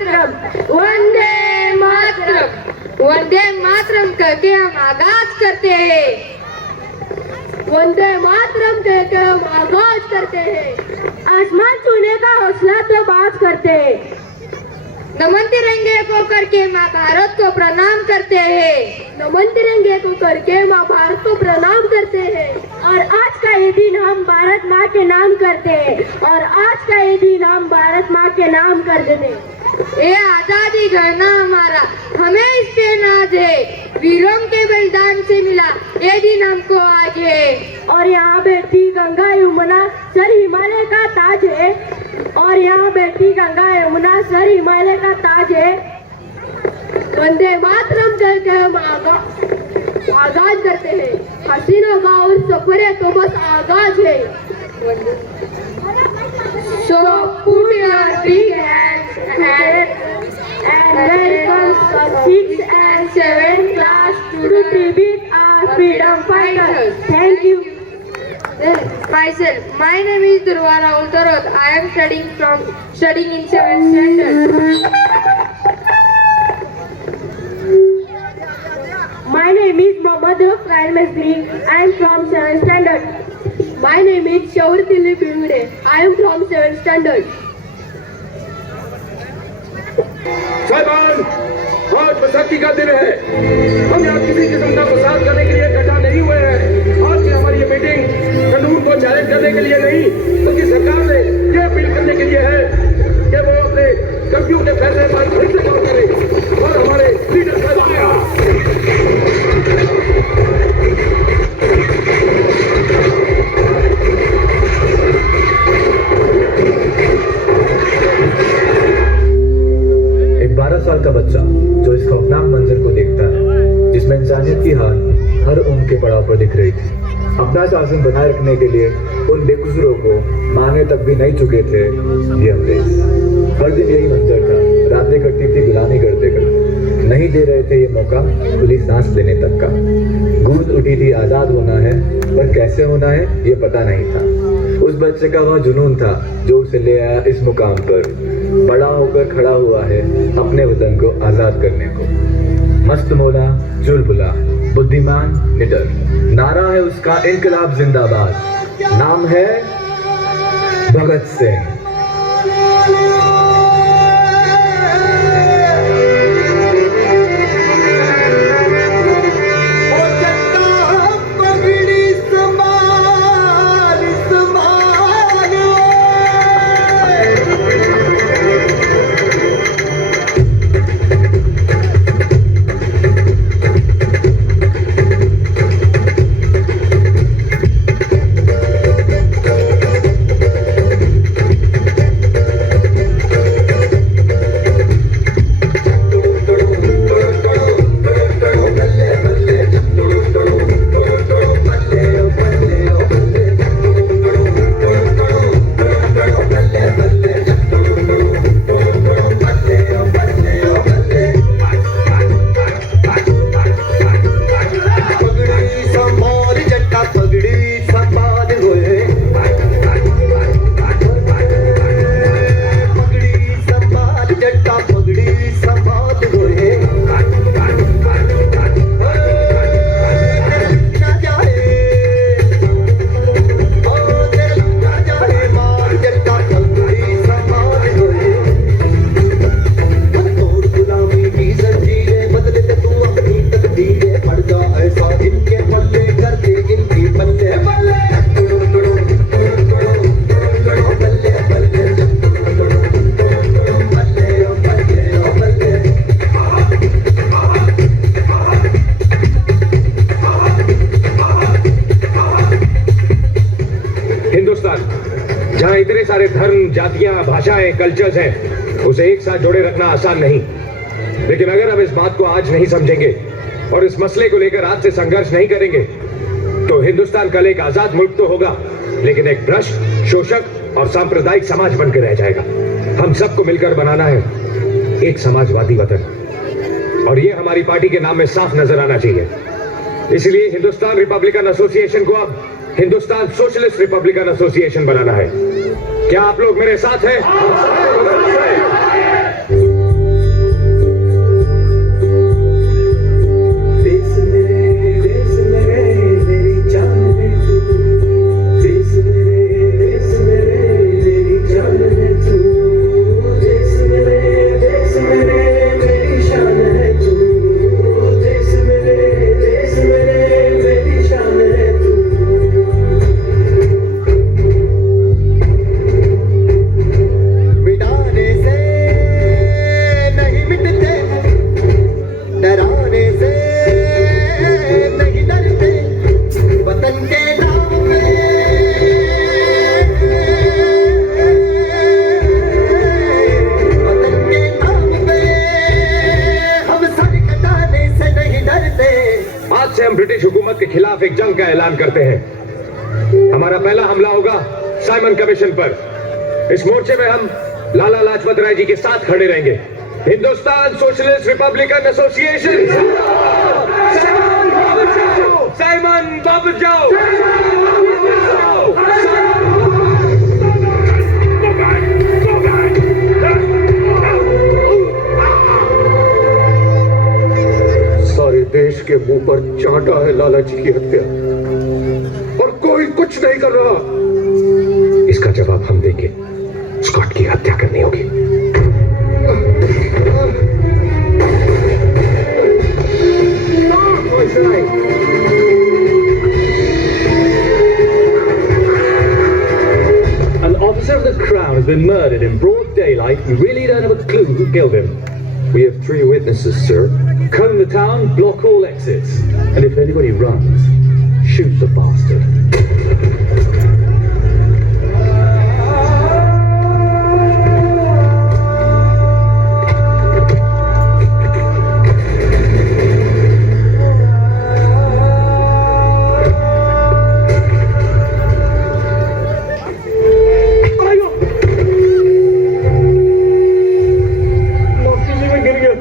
मातरम, वंदे मातरम, वंदे मातरम करके हम आगाज करते हैं, वंदे मातरम कहकर हम आगाज करते हैं, आसमान छूने का हौसला तो बात करते हैं, नमन तिरंगे को करके माँ भारत को प्रणाम करते हैं, नमन तिरंगे को करके माँ भारत को प्रणाम करते हैं, और आज का ये दिन हम भारत माँ के नाम करते हैं, और आज का ये दिन हम भारत माँ के नाम कर देते हैं। ये आजादी गढ़ना हमारा, हमें इस पे नाज है, वीरों के बलिदान से मिला ये दिन हमको आज है, और यहाँ बैठी गंगा यमुना सर हिमालय का ताज है, और यहाँ बैठी गंगा यमुना सर हिमालय का ताज है, वंदे मातरम करके हम आगाज करते हैं, हसीनों का और सफर है तो बस आगाज है। So put your big hands and welcome the 6th and 7th class to tribute our freedom fighters. Thank you. Myself, my name is Durva Rahul Tarot. I am studying in 7th standard. My name is Mohammad Rahul Masri. I am from 7th standard. My name is Shaurtili Birude. I am from 7th standard. साहिबान, आज बैसाखी का दिन है। हम यहाँ किसी किस्म का फसाद करने के लिए इकट्ठा नहीं हुए हैं। आज की हमारी ये मीटिंग कानून को चैलेंज करने के लिए नहीं, बल्कि सरकार से ये अपील करने के लिए है कि वो अपने कर्फ्यू के फैसले पर फिर से गौर करे और हमारे लीडर एक 12 साल का बच्चा जो इस खौफनाक मंजर को देखता है, जिसमें इंसानियत की हार हर उनके पड़ाव पर दिख रही थी। अपना शासन बनाए रखने के लिए उन बेकसूरों को मारने तक भी नहीं चुके थे ये अंग्रेज। हर दिन यही मंजर था, रातें कटती थी गुलामी करते करते, नहीं दे रहे थे ये मौका खुली सांस लेने तक का। गूंज उठी थी आजाद होना है, पर कैसे होना है ये पता नहीं था। उस बच्चे का वह जुनून था जो उसे ले आया इस मुकाम पर, बड़ा होकर खड़ा हुआ है अपने वतन को आजाद करने को। मस्त मौला चुलबुला, बुद्धिमान निडर, नारा है उसका इनकलाब जिंदाबाद, नाम है भगत सिंह। जहाँ इतने सारे धर्म, जातियां, भाषाएं, कल्चर्स हैं, उसे एक साथ जोड़े रखना आसान नहीं। लेकिन अगर हम इस बात को आज नहीं समझेंगे और इस मसले को लेकर आज से संघर्ष नहीं करेंगे तो हिंदुस्तान कल एक आजाद मुल्क तो होगा, लेकिन एक भ्रष्ट, शोषक और सांप्रदायिक समाज बनकर रह जाएगा। हम सबको मिलकर बनाना है एक समाजवादी वतन, और ये हमारी पार्टी के नाम में साफ नजर आना चाहिए। इसलिए हिंदुस्तान रिपब्लिकन एसोसिएशन को अब हिंदुस्तान सोशलिस्ट रिपब्लिकन एसोसिएशन बनाना है। क्या आप लोग मेरे साथ हैं? के खिलाफ एक जंग का ऐलान करते हैं। हमारा पहला हमला होगा साइमन कमीशन पर। इस मोर्चे में हम लाला लाजपत राय जी के साथ खड़े रहेंगे। Hindustan socialist Republican association, Simon दब जाओ। सारे देश के मुंह पर चांटा है लाला जी की हत्या, और कोई कुछ नहीं कर रहा। इसका जवाब हम देंगे। स्कॉट की हत्या करनी होगी। An officer of the crown has been murdered in broad daylight. We really don't have a clue who killed him. We have 3 witnesses, sir. Comb the town, block all exits. And if anybody runs, shoot the bastard.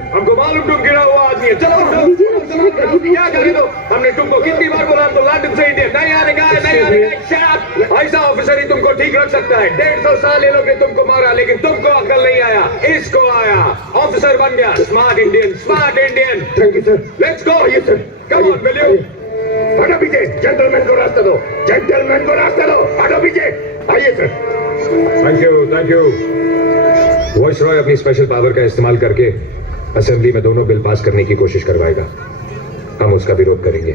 हमको मालूम तुम गिरा हुआ आदमी है। चलो क्या करे दो। हमने तुमको कितनी बार बोला तो लंदन से इंडिया नहीं आने का, नहीं आने का। Shut up. ऐसा ऑफिसर ही तुमको ठीक रख सकता है। 150 साल ये लोग ने तुमको मारा, लेकिन तुमको अकल नहीं आया। इसको आया, ऑफिसर बन गया। Smart Indian, smart Indian. Thank you sir. Let's go. ये sir, come on will you. हटो पीछे, जेंटलमैन को रास्ता दो, जेंटलमैन को रास्ता दो। हटो पीछे, आइए sir. Thank you, thank you. Voice Roy अपनी स्पेशल पावर का इस्तेमाल करके असेंबली में दोनों बिल पास करने की कोशिश करवाएगा। हम उसका विरोध करेंगे,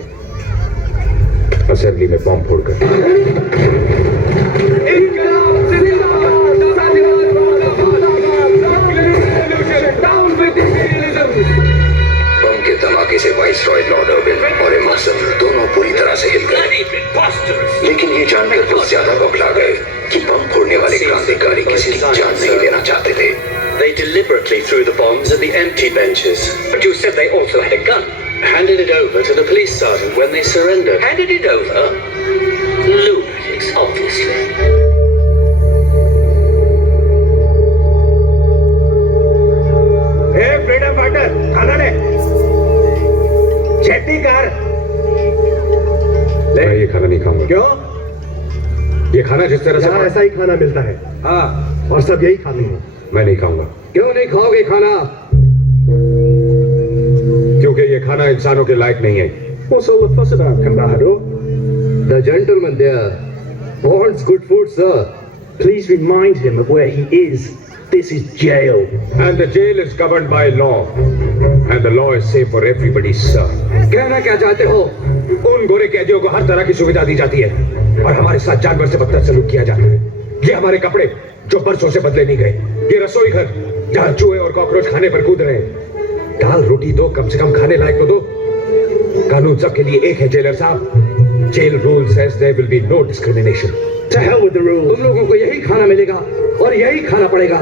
असेंबली में बॉम्ब फोड़कर। बम के धमाके से वाइसरॉय लॉर्ड अर्विन और एमर्सन दोनों पूरी तरह से हिल गए, लेकिन ये जानकर वो ज्यादा बौखला गए कि बम फोड़ने वाले क्रांतिकारी किसी की जान नहीं लेना चाहते थे। They deliberately threw the bombs at the empty benches. But you said they also had a gun. Handed it over to the police sergeant when they surrendered. Handed it over? Lunatics, obviously. A freedom fighter, खाना ले। छेती कर। मैं ये खाना नहीं खाऊंगा। क्यों? ये खाना जिस तरह से यहाँ ऐसा ही खाना मिलता है। हाँ, और सब यही खाते हैं। मैं नहीं खाऊंगा। क्यों नहीं खाओगे खाना? क्योंकि ये खाना इंसानों के लायक नहीं है। What's all the fuss about, Cambajo? The gentleman there wants good food, sir. Please remind him of where he is. This is jail. And the jail is governed by law. And the law is safe for everybody, sir. कहना क्या चाहते हो? उन गोरे कैदियों को हर तरह की सुविधा दी जाती है और हमारे साथ जानवर से बदतर सलूक किया जाता है। ये हमारे कपड़े जो बरसों से बदले नहीं गए, ये रसोई घर जहाँ चूहे और कॉकरोच खाने पर कूद रहे हैं। दाल रोटी दो, कम से कम खाने लायक तो दो। कानून सबके लिए एक है जेलर साहब। Jail rule says there will be no discrimination. To hell with the rules. तुम लोगों को यही खाना मिलेगा और यही खाना पड़ेगा।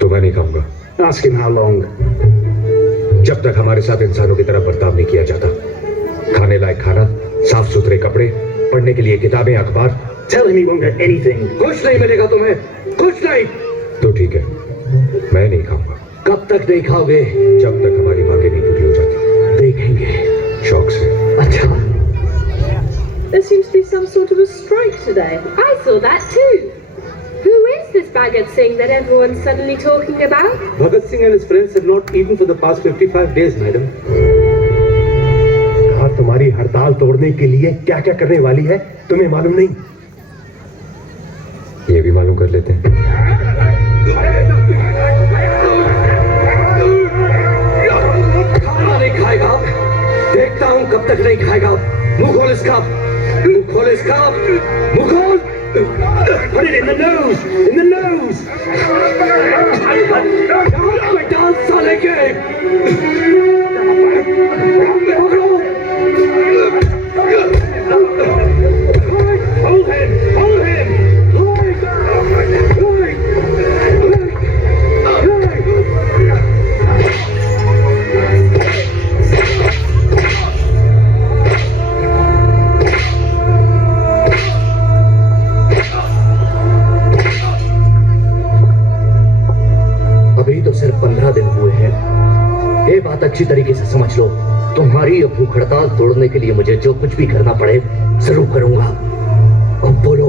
तो मैं नहीं खाऊंगा Ask him how long. जब तक हमारे साथ इंसानों की तरह बर्ताव नहीं किया जाता। खाने लायक खाना, साफ सुथरे कपड़े, पढ़ने के लिए किताबें, अखबार। Tell him he won't get anything. कुछ नहीं मिलेगा तुम्हें, कुछ नहीं। तो ठीक है, मैं नहीं खाऊंगा। कब तक नहीं खाओगे? जब तक हमारी मांगे नहीं पूरी हो जाती। देखेंगे। शौक से। अच्छा। There seems to be some sort of a strike today. I saw that too. Who is this Bhagat Singh that everyone's suddenly talking about? Bhagat Singh and his friends have not eaten for the past 55 days, madam. Car तुम्हारी हड़ताल तोड़ने के लिए क्या क्या करने वाली है तुम्हें मालूम नहीं? ये भी मालूम कर लेते हैं। खाना नहीं खाएगा। देखता हूँ कब तक नहीं खाएगा। मुंह खोल इसका, मुंह खोल इसका, मुंह खोल। Put it in the nose, in the nose. Dance साले के। Hold him, hold him. तो सिर्फ 15 दिन हुए हैं। ये बात अच्छी तरीके से समझ लो, तुम्हारी ये भूख हड़ताल तोड़ने के लिए मुझे जो कुछ भी करना पड़े जरूर करूंगा। अब बोलो,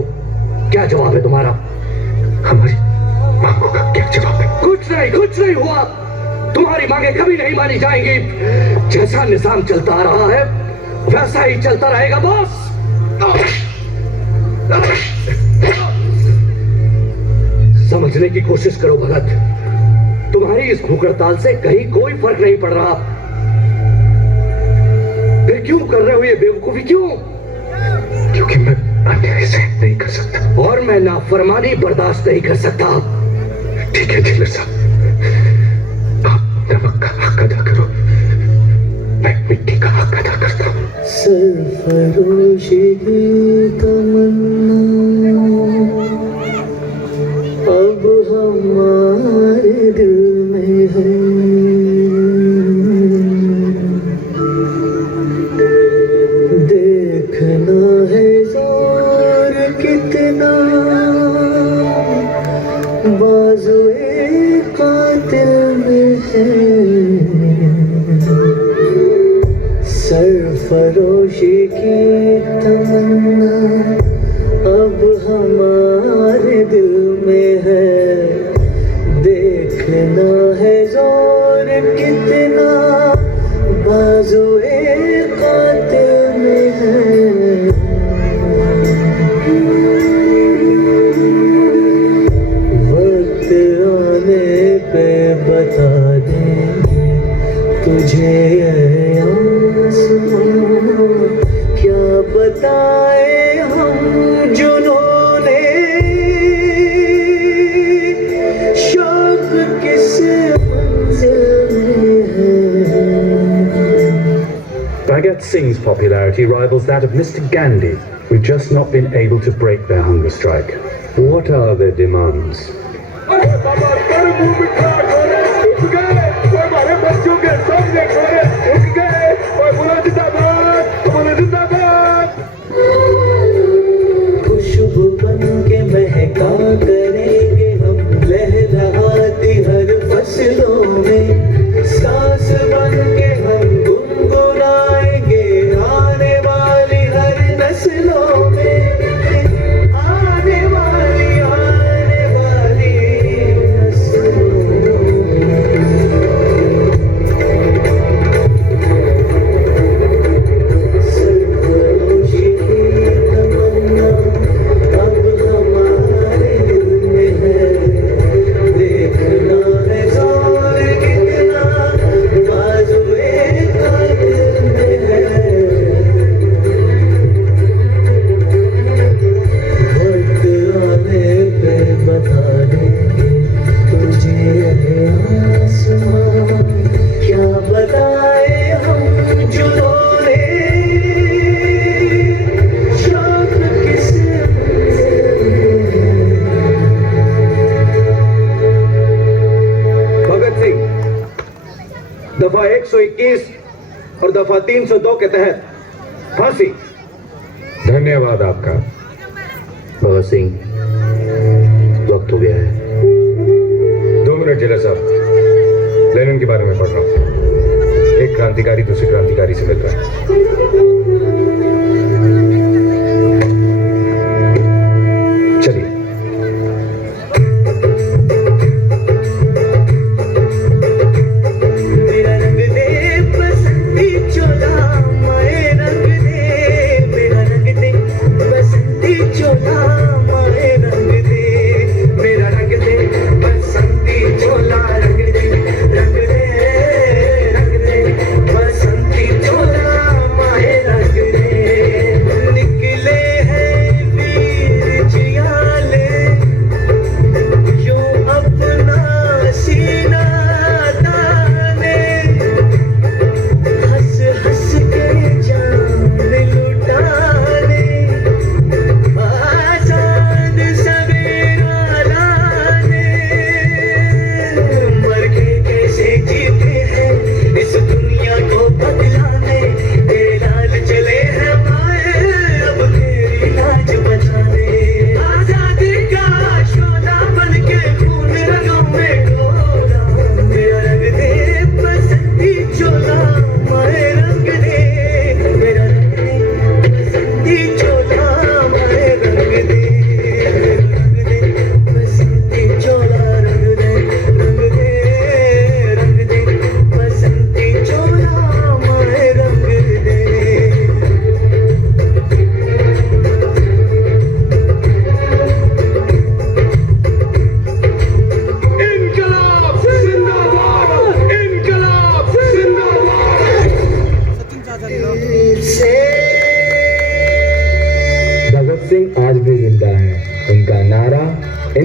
क्या जवाब है तुम्हारा? हमारी मांगों का क्या जवाब है? कुछ नहीं हुआ। तुम्हारी मांगे कभी नहीं मानी जाएंगी। जैसा निजाम चलता आ रहा है वैसा ही चलता रहेगा बॉस। समझने की कोशिश करो भगत, तुम्हारी इस भूख हड़ताल से कहीं कोई फर्क नहीं पड़ रहा। फिर क्यों कर रहे हो ये बेवकूफी? क्यों? क्योंकि मैं अन्याय सहन नहीं कर सकता और मैं नाफरमानी बर्दाश्त नहीं कर सकता। ठीक है जेलर साहब, आप नमक का हक अदा करो, मैं मिट्टी का हक अदा करता हूँ। सरफरोशी की तमन्ना अब हमारे दिल में है, देखना है जोर कितना बाजुए कातिल में है। सरफरोशी की तमन्ना अब हमारे दिल में है, देखना है जोर कितना बाजुए कातिल में है। वक्त आने पे बता देंगे तुझे ये आसमां, क्या बताए हम जिन्होंने शौक किस मंजिल में है। Bhagat Singh's popularity rivals that of Mr. Gandhi. We've just not been able to break their hunger strike. What are their demands? खुशबू बन के महका करेंगे हम लहलहाती हर फसलों में, सांस बन के हम गुनगुनाएंगे आने वाली हर नस्लों में, आने वाली नस्लों में। सरफरोशी की तमन्ना अब हमारे दिल में है, देखना है जोर कितना बाजुए कातिल में है। वक्त आने पे बता देंगे तुझे ये आसमां, क्या बताए हम जिन्होंने शौक किस मंजिल में है। भगत सिंह, दफा 121 और दफा 302 के तहत फांसी। धन्यवाद आपका। भगत सिंह, वक्त हो गया है। 2 मिनट जेलर साहब, लेनिन के बारे में पढ़ रहा हूँ। एक क्रांतिकारी दूसरे क्रांतिकारी से मिल रहा है। चलिए। मेरा रंग दे बसंती चोला, माए रंग दे, मेरा रंग दे बसंती चोला, माए रंग दे, मेरा रंग दे बसंती चोला, रंग दे बसंती चोला, माए रंग दे।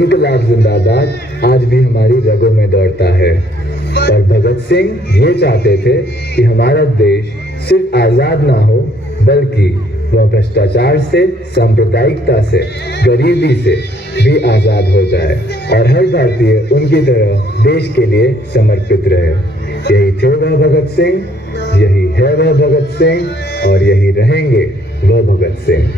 इनकलाब जिंदाबाद आज भी हमारी रगों में दौड़ता है। पर भगत सिंह ये चाहते थे कि हमारा देश सिर्फ आजाद ना हो, बल्कि वह भ्रष्टाचार से, सांप्रदायिकता से, गरीबी से भी आजाद हो जाए और हर भारतीय उनकी तरह देश के लिए समर्पित रहे। यही थे वह भगत सिंह, यही है वह भगत सिंह और यही रहेंगे वह भगत सिंह।